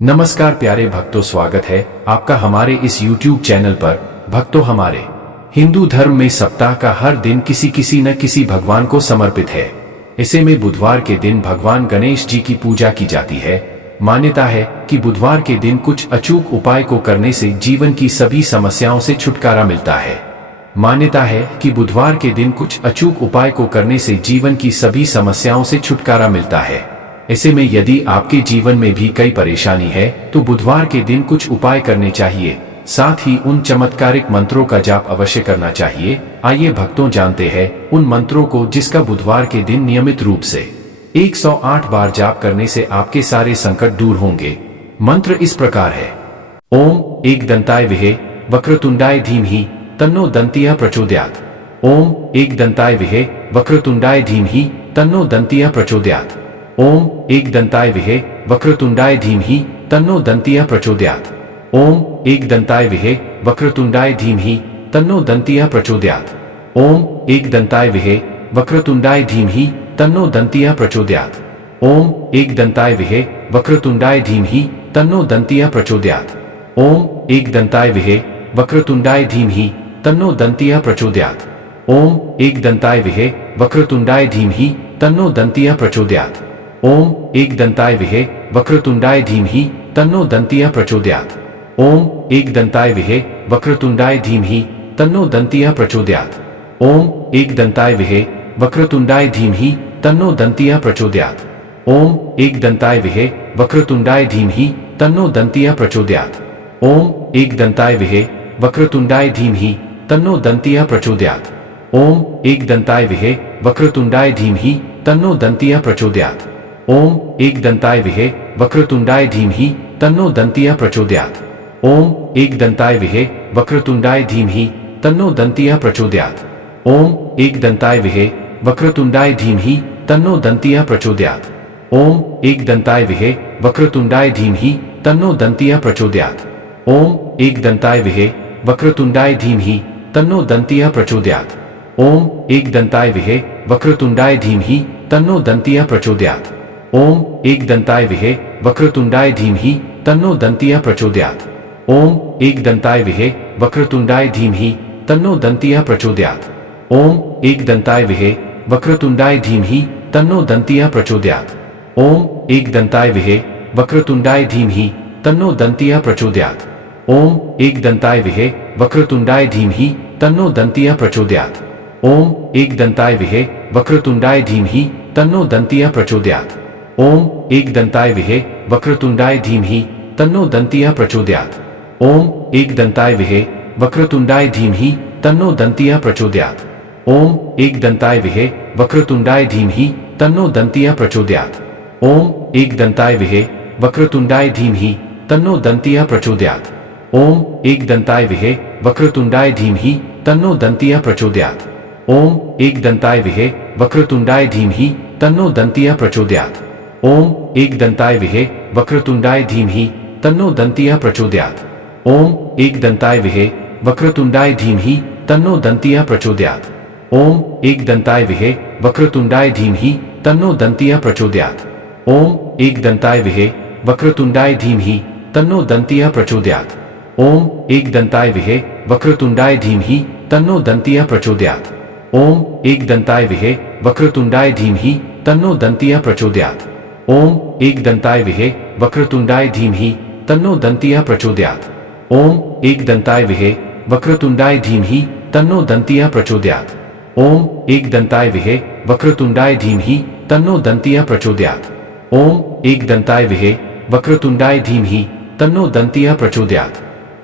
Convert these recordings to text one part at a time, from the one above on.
नमस्कार प्यारे भक्तों, स्वागत है आपका हमारे इस YouTube चैनल पर। भक्तों, हमारे हिंदू धर्म में सप्ताह का हर दिन किसी न किसी भगवान को समर्पित है। ऐसे में बुधवार के दिन भगवान गणेश जी की पूजा की जाती है। मान्यता है कि बुधवार के दिन कुछ अचूक उपाय को करने से जीवन की सभी समस्याओं से छुटकारा मिलता है। मान्यता है कि बुधवार के दिन कुछ अचूक उपाय को करने से जीवन की सभी समस्याओं से छुटकारा मिलता है। ऐसे में यदि आपके जीवन में भी कई परेशानी है तो बुधवार के दिन कुछ उपाय करने चाहिए, साथ ही उन चमत्कारिक मंत्रों का जाप अवश्य करना चाहिए। आइए भक्तों, जानते हैं उन मंत्रों को जिसका बुधवार के दिन नियमित रूप से 108 बार जाप करने से आपके सारे संकट दूर होंगे। मंत्र इस प्रकार है। ओम एकदंताय विहे वक्रतुंडाय धीमहि तन्नो दंतिः प्रचोदयात्। ओम एकदंताय विहे वक्रतुंडाय धीमहि तन्नो दंतिः प्रचोदयात्। ओम एकदंताय विहे वक्रतुंडाय धीमहि तन्नो दंतिः प्रचोदयात्। ओम एकदंताय विहे वक्रतुंडाय धीमहि तन्नो दंतिः प्रचोदयात्। ओम एकदंताय विहे वक्रतुंडाय धीमहि तन्नो दंतिः प्रचोदयात्। ओम एकदंताय विहे वक्रतुंडाय धीमहि तन्नो दंतिः प्रचोदयात्। ओम एकदंताय विहे वक्रतुंडाय धीमहि तन्नो दंतिः प्रचोदयात्। ओम एकदंताय विहे वक्रतुंडाय धीमहि तन्नो दंतिः प्रचोदयात्। ओम एकदंताय विहे वक्रतुंडाय धीमहि तन्नो दंतिः प्रचोदयात्। ओम एकदंताय विहे वक्रतुंडाय धीमहि तन्नो दंतिः प्रचोदयात्। ओम एकदंताय विहे वक्रतुंडाय धीमहि तन्नो दंतिः प्रचोदयात्। ओम एकदंताय विहे वक्रतुंडाय धीमहि तन्नो दंतिः प्रचोदयात्। ओम एकदंताय विहे वक्रतुंडाय धीमहि तन्नो दंतिः प्रचोदयात्। ओम एकदंताय विहे वक्रतुंडाय धीमहि तन्नो दंतिः प्रचोदयात्। ओम एकदंताय विहे वक्रतुंडाय धीमहि तन्नो दंतिः प्रचोदयात्। ओम एकदंताय विहे वक्रतुंडाय धीमहि तन्नो दंतिः प्रचोदयात्। ओम एकदंताय विहे वक्रतुंडाय धीमहि तन्नो दंतिः प्रचोदयात्। ओम एकदंताय विहे वक्रतुंडाय धीमहि तन्नो दंतिः प्रचोदयात्। ओम एकदंताय विहे वक्रतुंडाय धीमहि तन्नो दंतिः प्रचोदयात्। ओम एकदंताय विहे वक्रतुंडाय धीमहि तन्नो दंतिः प्रचोदयात्। ओम एकदंताय विहे वक्रतुंडाय धीमहि तन्नो दंतिः प्रचोदयात्। ओम एकदंताय विहे वक्रतुंडाय धीमहि तन्नो दंतिः प्रचोदयात्। ओम एकदंताय विहे वक्रतुंडाय धीमहि तन्नो दंतिः प्रचोदयात्। ओम एकदंताय विहे वक्रतुंडाय धीमहि तन्नो दंतिः प्रचोदयात्। ओम एकदंताय विहे वक्रतुंडाय धीमहि तन्नो दंतिः प्रचोदयात्। ओम एकदंताय विहे वक्रतुंडाय धीमहि तन्नो दंतिः प्रचोदयात्। ओम एकदंताय विहे वक्रतुंडाय धीमहि तन्नो दंतिः प्रचोदयात्। ओम एकदंताय विहे वक्रतुंडाय धीमहि तन्नो दंतिः प्रचोदयात्। ओम एकदंताय विहे वक्रतुंडाय धीमहि तन्नो दंतिः प्रचोदयात्। ओम एकदंताय विहे वक्रतुंडाय धीमहि तन्नो दंतिः प्रचोदयात्। ओम एकदंताय विहे वक्रतुंडाय धीमहि तन्नो दंतिः प्रचोदयात्। ओम एकदंताय विहे वक्रतुंडाय धीमहि तन्नो दंतिः प्रचोदयात्। ओम एकदंताय विहे वक्रतुंडाय धीमहि तन्नो दंतिः प्रचोदयात्। ओम एकदंताय विहे वक्रतुंडाय धीमहि तन्नो दंतिः प्रचोदयात्। ओम एकदंताय विहे वक्रतुंडाय धीमहि तन्नो दंतिः प्रचोदयात्। ओम एकदंताय विहे वक्रतुंडाय धीमहि तन्नो दंतिः प्रचोदयात्। ओम एकदंताय विहे वक्रतुंडाय धीमहि तन्नो दंतिः प्रचोदयात्। ओम एकदंताय विहे वक्रतुंडाय धीमहि तन्नो दंतिः प्रचोदयात्। ओम एकदंताय विहे वक्रतुंडाय धीमहि तन्नो दंतिः प्रचोदयात्। ओम एकदंताय विहे वक्रतुंडाय धीमहि तन्नो दंतिः प्रचोदयात्। ओम एकदंताय विहे वक्रतुंडाय धीमहि तन्नो दंतिः प्रचोदयात्। ओम एकदंताय विहे वक्रतुंडाय धीमहि तन्नो दंतिः प्रचोदयात्।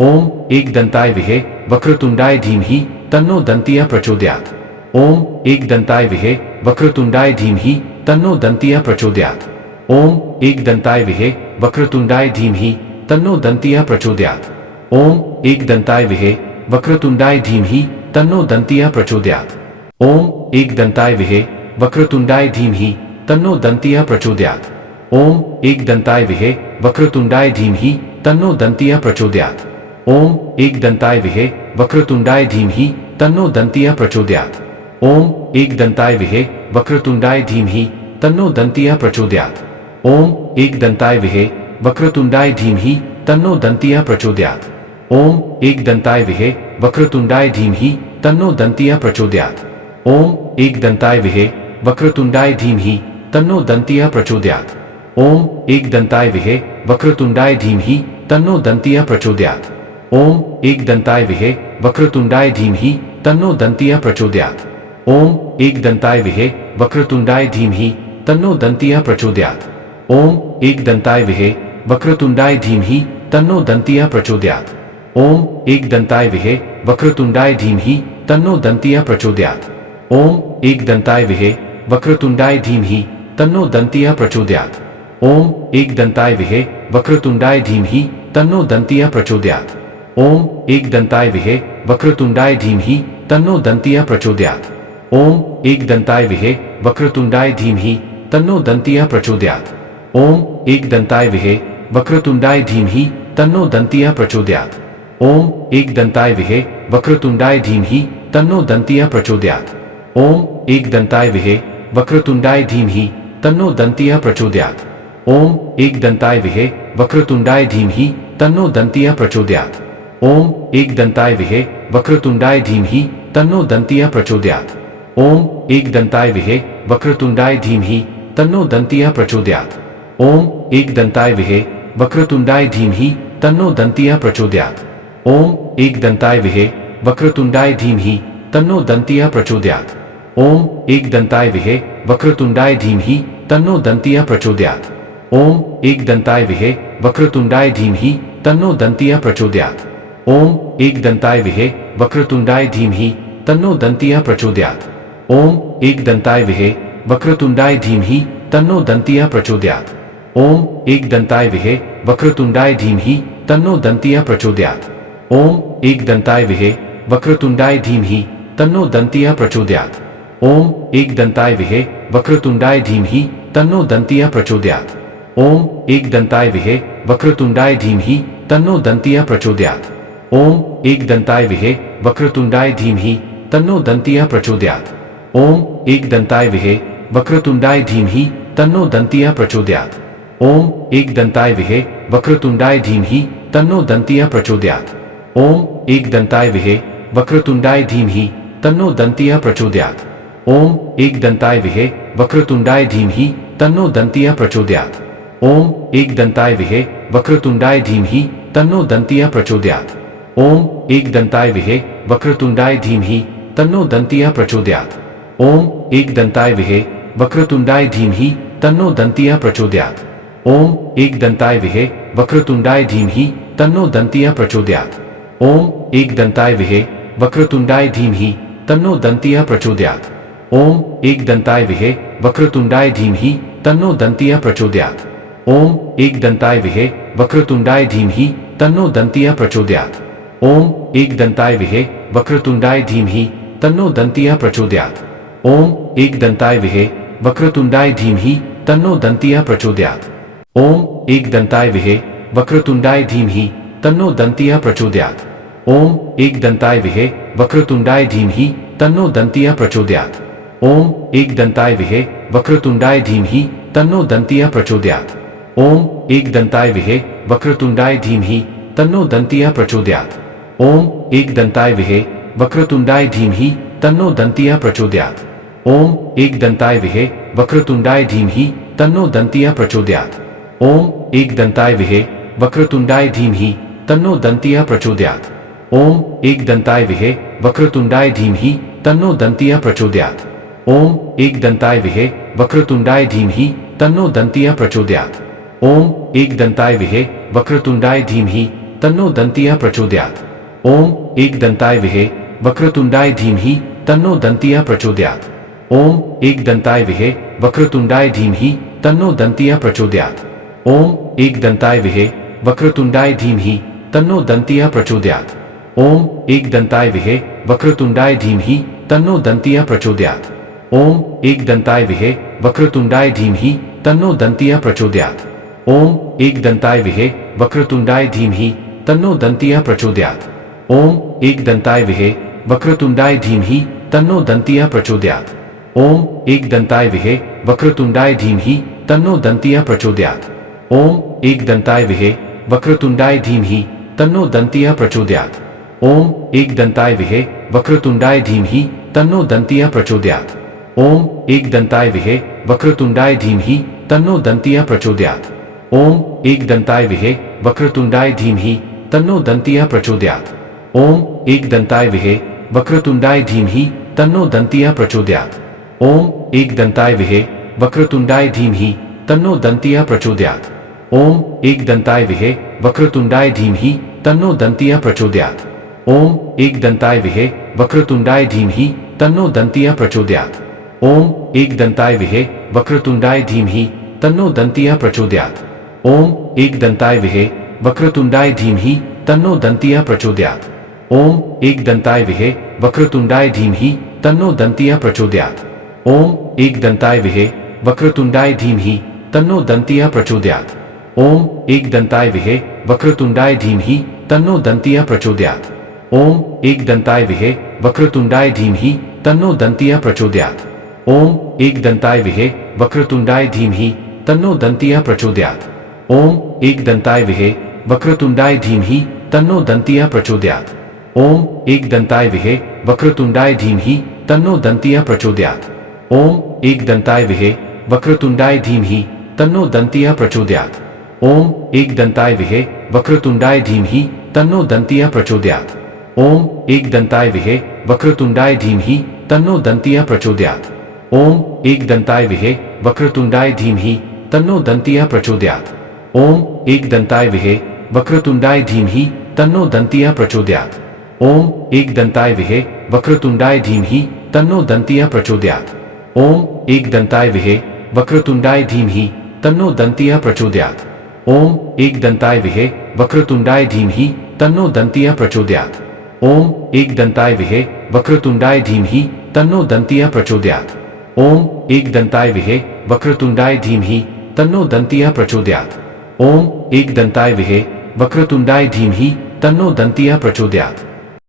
ओम एकदंताय विहे वक्रतुंडाय धीमहि तन्नो दंतिः प्रचोदयात्। ओम एकदंताय विहे वक्रतुंडाय धीमहि तन्नो दंतिः प्रचोदयात्। ओम एकदंताय विहे वक्रतुंडाय धीमहि तन्नो दंतिः प्रचोदयात्। ओम एकदंताय विहे वक्रतुंडाय धीमहि तन्नो दंतिः प्रचोदयात्। ओम एकदंताय विहे वक्रतुंडाय धीमहि तन्नो दंतिः प्रचोदयात्। ओम एकदंताय विहे वक्रतुंडाय धीमहि तन्नो दंतिः प्रचोदयात्। ओम एकदंताय विहे वक्रतुंडाय धीमहि तन्नो दंतिः प्रचोदयात्। ओम एकदंताय विहे वक्रतुंडाय धीमहि तन्नो दंतिः प्रचोदयात्। ओम एकदंताय विहे वक्रतुंडाय धीमहि तन्नो दन्तिः प्रचोदयात्। ओम एकदन्ताय विहे वक्रतुंडाय धीमहि तन्नो दन्तिः प्रचोदयात्। ओम एकदन्ताय विहे वक्रतुंडाय धीमहि तन्नो दन्तिः प्रचोदयात्। ओम एकदन्ताय विहे वक्रतुंडाय धीमहि तन्नो दन्तिः प्रचोदयात्। ओम एकदन्ताय विहे वक्रतुंडाय धीमहि तन्नो दन्तिः प्रचोदयात्। ओम एकदन्ताय विहे वक्रतुंडाय धीमहि तन्नो दन्तिः प्रचोदयात्। ओम एकदन्ताय विहे वक्रतुंडाय धीमहि तन्नो दन्तिः प्रचोदयात्। ओम एकदन्ताय विहे वक्रतुंडाय धीमहि तन्नो दन्तिः प्रचोदयात्। ओम एकदन्ताय विहे वक्रतुंडाय धीमहि तन्नो दन्तिः प्रचोदयात्। ओम एकदन्ताय विहे वक्रतुंडाय धीमहि तन्नो दन्तिः प्रचोदयात्। ओम एकदन्ताय विहे वक्रतुंडाय धीमहि तन्नो दन्तिः प्रचोदयात्। ओम एकदन्ताय विहे वक्रतुंडाय धीमहि तन्नो दन्तिः प्रचोदयात्। ओम एकदन्ताय विहे वक्रतुंडाय धीमहि तन्नो दन्तिः प्रचोदयात्। ओम एकदन्ताय विहे वक्रतुंडाय धीमहि तन्नो दन्तिः प्रचोदयात्। ओम एकदन्ताय विहे वक्रतुंडाय धीमहि तन्नो दन्तिः प्रचोदयात्। ओम एकदन्ताय विहे वक्रतुंडाय धीमहि तन्नो दन्तिः प्रचोदयात्। ओम एकदन्ताय विहे वक्रतुंडाय धीमहि तन्नो दन्तिः प्रचोदयात्। ओम एकदन्ताय विहे वक्रतुंडाय धीमहि तन्नो दन्तिः प्रचोदयात्। ओम एकदन्ताय विहे वक्रतुंडाय धीमहि तन्नो दन्तिः प्रचोदयात्। ओम एकदन्ताय विहे वक्रतुंडाय धीमहि तन्नो दन्तिः प्रचोदयात्। ओम एकदन्ताय विहे वक्रतुंडाय धीमहि तन्नो दन्तिः प्रचोदयात्। ओम एकदन्ताय विहे वक्रतुंडाय धीमहि तन्नो दन्तिः प्रचोदयात्। ओम एकदन्ताय विहे वक्रतुंडाय धीमहि तन्नो दन्तिः प्रचोदयात्। ओम एकदन्ताय विहे वक्रतुंडाय धीमहि तन्नो दन्तिः प्रचोदयात्। ओम एकदन्ताय विहे वक्रतुंडाय धीमहि तन्नो दन्तिः प्रचोदयात्। ओम एकदन्ताय विहे वक्रतुंडाय धीमहि तन्नो दन्तिः प्रचोदयात्। ओम एकदन्ताय विहे वक्रतुंडाय धीमहि तन्नो दन्तिः प्रचोदयात्। ओम एकदन्ताय विहे वक्रतुंडाय धीमहि तन्नो दन्तिः प्रचोदयात्। ओम एकदन्ताय विहे वक्रतुंडाय धीमहि तन्नो दन्तिः प्रचोदयात्। ओम एकदन्ताय विहे वक्रतुंडाय धीमहि तन्नो दन्तिः प्रचोदयात्। ओम एकदन्ताय विहे वक्रतुंडाय धीमहि तन्नो दन्तिः प्रचोदयात्। ओम एकदन्ताय विहे वक्रतुंडाय धीमहि तन्नो दन्तिः प्रचोदयात्। ओम एकदन्ताय विहे वक्रतुंडाय धीमहि तन्नो दन्तिः प्रचोदयात्। ओम एकदन्ताय विहे वक्रतुंडाय धीमहि तन्नो दन्तिः प्रचोदयात्। ओम एकदन्ताय विहे वक्रतुंडाय धीमहि तन्नो दन्तिः प्रचोदयात्। ओम एकदन्ताय विहे वक्रतुंडाय धीमहि तन्नो दन्तिः प्रचोदयात्। ओम एकदन्ताय विहे वक्रतुंडाय धीमहि तन्नो दन्तिः प्रचोदयात्। ओम एकदन्ताय विहे वक्रतुंडाय धीमहि तन्नो दन्तिः प्रचोदयात्। ओम एकदन्ताय विहे वक्रतुंडाय धीमहि तन्नो दन्तिः प्रचोदयात्। ओम एकदन्ताय विहे वक्रतुंडाय धीमहि तन्नो दन्तिः प्रचोदयात्। ओम एकदन्ताय विहे वक्रतुंडाय धीमहि तन्नो दन्तिः प्रचोदयात्। ओम एकदन्ताय विहे वक्रतुंडाय धीमहि तन्नो दन्तिः प्रचोदयात्। ओम एकदन्ताय विहे वक्रतुंडाय धीमहि तन्नो दन्तिः प्रचोदयात्। ओम एकदन्ताय विहे वक्रतुंडाय धीमहि तन्नो दन्तिः प्रचोदयात्। ओम एकदन्ताय विहे वक्रतुंडाय धीमहि तन्नो दन्तिः प्रचोदयात्। ओम एकदन्ताय विहे वक्रतुंडाय धीमहि तन्नो दन्तिः प्रचोदयात्। ओम एकदन्ताय विहे वक्रतुंडाय धीमहि तन्नो दन्तिः प्रचोदयात्। ओम एकदन्ताय विहे वक्रतुंडाय धीमहि तन्नो दन्तिः प्रचोदयात्। ओम एकदन्ताय विहे वक्रतुंडाय धीमहि तन्नो दन्तिः प्रचोदयात्। ओम एकदन्ताय विहे वक्रतुंडाय धीमहि तन्नो दन्तिः प्रचोदयात्। ओम एकदन्ताय विहे वक्रतुंडाय धीमहि तन्नो दन्तिः प्रचोदयात्। ओम एकदन्ताय विहे वक्रतुंडाय धीमहि तन्नो दन्तिः प्रचोदयात्। ओम एकदन्ताय विहे वक्रतुंडाय धीमहि तन्नो दन्तिः प्रचोदयात्। ओम एकदन्ताय विहे वक्रतुंडाय धीमहि तन्नो दन्तिः प्रचोदयात्। ओम एकदन्ताय विहे वक्रतुंडाय धीमहि तन्नो दन्तिः प्रचोदयात्। ओम एकदन्ताय विहे वक्रतुंडाय धीमहि तन्नो दन्तिः प्रचोदयात्। ओम एकदन्ताय विहे वक्रतुंडाय धीमहि तन्नो दन्तिः प्रचोदयात्। ओम एकदन्ताय विहे वक्रतुंडाय धीमहि तन्नो दन्तिः प्रचोदयात्। ओम एकदन्ताय विहे वक्रतुंडाय धीमहि तन्नो दन्तिः प्रचोदयात्। ओम एकदन्ताय विहे वक्रतुंडाय धीमहि तन्नो दन्तिः प्रचोदयात्। ओम एकदन्ताय विहे वक्रतुण्डाय धीमहि तन्नो दन्तिः प्रचोदयात्। ओम एकदन्ताय विहे वक्रतुण्डाय धीमहि तन्नो दन्तिः प्रचोदयात्। ओम एकदन्ताय विहे वक्रतुण्डाय धीमहि तन्नो दन्तिः प्रचोदयात्। ओम एकदन्ताय विहे वक्रतुण्डाय धीमहि तन्नो दन्तिः प्रचोदयात्। ओम एकदन्ताय विहे वक्रतुण्डाय धीमहि तन्नो दन्तिः प्रचोदयात्। ओम एकदन्ताय विहे वक्रतुण्डाय धीमहि तन्नो दन्तिः प्रचोदयात्। ओम एकदन्ताय विहे वक्रतुण्डाय धीमहि तन्नो दन्तिः प्रचोदयात्। ओम एकदन्ताय विहे वक्रतुण्डाय धीमहि तन्नो दन्तिः प्रचोदयात्। ओम एकदन्ताय विहे वक्रतुण्डाय धीमहि तन्नो दन्तिः प्रचोदयात्। ओम एकदन्ताय विहे वक्रतुण्डाय धीमहि तन्नो दन्तिः प्रचोदयात्। ओम एकदन्ताय विहे वक्रतुण्डाय धीमहि तन्नो दन्तिः प्रचोदयात्। ओम एकदन्ताय विहे वक्रतुण्डाय धीमहि तन्नो दन्तिः प्रचोदयात्। ओम एकदन्ताय विहे वक्रतुण्डाय धीमहि तन्नो दन्तिः प्रचोदयात्। ओम एकदन्ताय विहे वक्रतुण्डाय धीमहि तन्नो दन्तिः प्रचोदयात्। ओम एकदन्ताय विहे वक्रतुण्डाय धीमहि तन्नो दन्तिः प्रचोदयात्। ओम एकदन्ताय विहे वक्रतुण्डाय धीमहि तन्नो दन्तिः प्रचोदयात्। ओम एकदन्ताय विहे वक्रतुण्डाय धीमहि तन्नो दन्तिः प्रचोदयात्। ओम एकदन्ताय विहे वक्रतुण्डाय धीमहि तन्नो दन्तिः प्रचोदयात्। ओम एकदन्ताय विहे वक्रतुण्डाय धीमहि तन्नो दन्तिः प्रचोदयात्। ओम एकदन्ताय विहे वक्रतुण्डाय धीमहि तन्नो दन्तिः प्रचोदयात्। ओम एकदन्ताय विहे वक्रतुण्डाय धीमहि तन्नो दन्तिः प्रचोदयात्। ओम एकदन्ताय विहे वक्रतुण्डाय धीमहि तन्नो दन्तिः प्रचोदयात्। ओम एकदन्ताय विहे वक्रतुण्डाय धीमहि तन्नो दन्तिः प्रचोदयात्। ओम एकदन्ताय विहे वक्रतुण्डाय धीमहि तन्नो दन्तिः प्रचोदयात्। ओम एकदन्ताय विहे वक्रतुण्डाय धीमहि तन्नो दन्तिः प्रचोदयात्। ओम एकदन्ताय विहे वक्रतुण्डाय धीमहि तन्नो दन्तिः प्रचोदयात्। ओम एकदन्ताय विहे वक्रतुण्डाय धीमहि तन्नो दन्तिः प्रचोदयात्। ओम एकदन्ताय विहे वक्रतुण्डाय धीमहि तन्नो दन्तिः प्रचोदयात्।